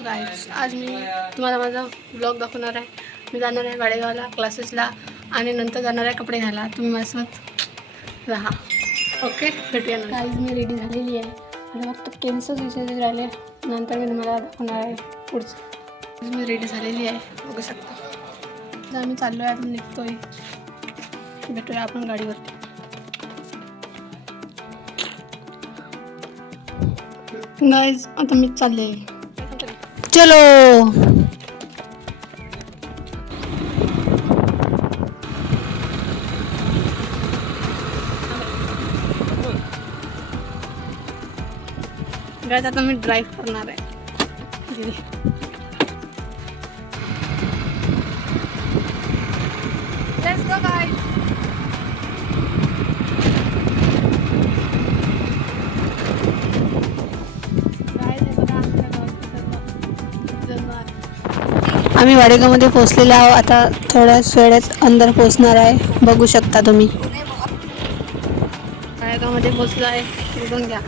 So guys आज मी तुम्हाला माझा ब्लॉग दाखवणार आहे. मी जाणार आहे वाडेगावला क्लासेसला आणि नंतर जाणार आहे कपडे घ्यायला. तुम्ही माझ्यासोबत राहा. ओके, भेटूया ना. गाईज मी रेडी झालेली आहे. मला फक्त केन्सच विचारायचे राहिले, नंतर मी तुम्हाला दाखवणार आहे पुढचं. मी रेडी झालेली आहे, बघू शकता. जर आम्ही चाललो आहे, आपण निघतोय. भेटूया आपण गाडीवरती. गाईज आता मी चालले. चलो गाईज आता मी ड्राईव्ह करणार आहे. Let's go guys. आम्ही वाडेगावमध्ये पोहोचलेलो आहोत. आता थोड्याच वेळात अंदर पोहोचणार आहे, बघू शकता तुम्ही. वाडेगावमध्ये पोहोचलो आहे, बघून घ्या.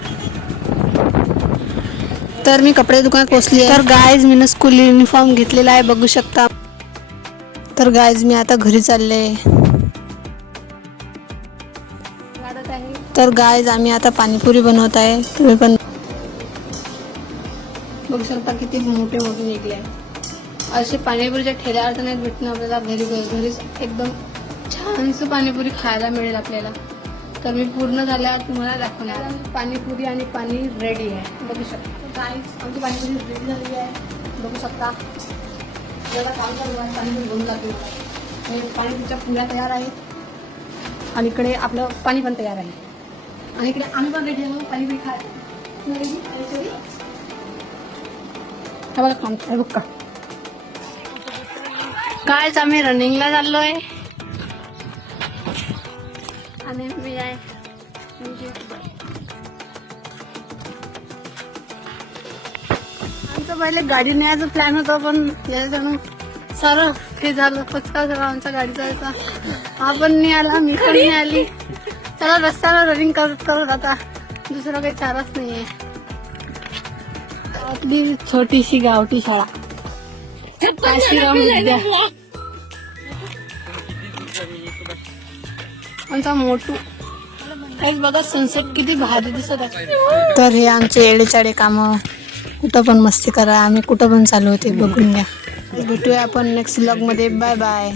तर मी कपडे दुकानात पोहोचली आहे. तर गाईज मी स्कूल युनिफॉर्म घेतलेला आहे, बघू शकता. तर गाईज मी आता घरी चालले. तर गाईज आम्ही आता पाणीपुरी बनवत आहे. तुम्ही पण बघू शकता किती मोठे मोठे निघले आहे. असे पाणीपुरीच्या ठेल्यावर तर नाही भेटणं आपल्याला. घरीच एकदम छानसं पाणीपुरी खायला मिळेल आपल्याला. तर मी पूर्ण झाल्यावर तुम्हाला दाखवणार. पाणीपुरी आणि पाणी रेडी आहे, बघू शकता. गाईज आमची पाणीपुरी रेडी झालेली आहे, बघू शकता. जरा काम चालू आहे, पाणीपुरी बनवून लागली. पाणीपुरीच्या पुऱ्या तयार आहेत आणि इकडे आपलं पाणी पण तयार आहे. आणि इकडे आम्ही पण रेडी आहोत पाणीपुरी खायला. हा बघा काम आहे, बघ का. कायच आम्ही रनिंगला चाललोय आणि मी आहे. आमचं पहिले गाडी न्यायचं प्लॅन होता, पण याच्यानं सारं हे झालं. फचका झाला आमचा गाडी जायचा. हा पण नाही आला, मी पण नाही आली. चला रस्त्याला रनिंग करत करत आता. दुसरं काही चारच नाहीये. आपली छोटीशी गावठी शाळा आमचा मोठू. काहीच बघा सनसेट किती भारी दिसत आहे. तर हे आमचे एडेचाडे कामं. कुठं पण मस्ती करा, आम्ही कुठं पण चालू होते, बघून घ्या. भेटूया आपण नेक्स्ट व्लॉग मध्ये. Bye bye.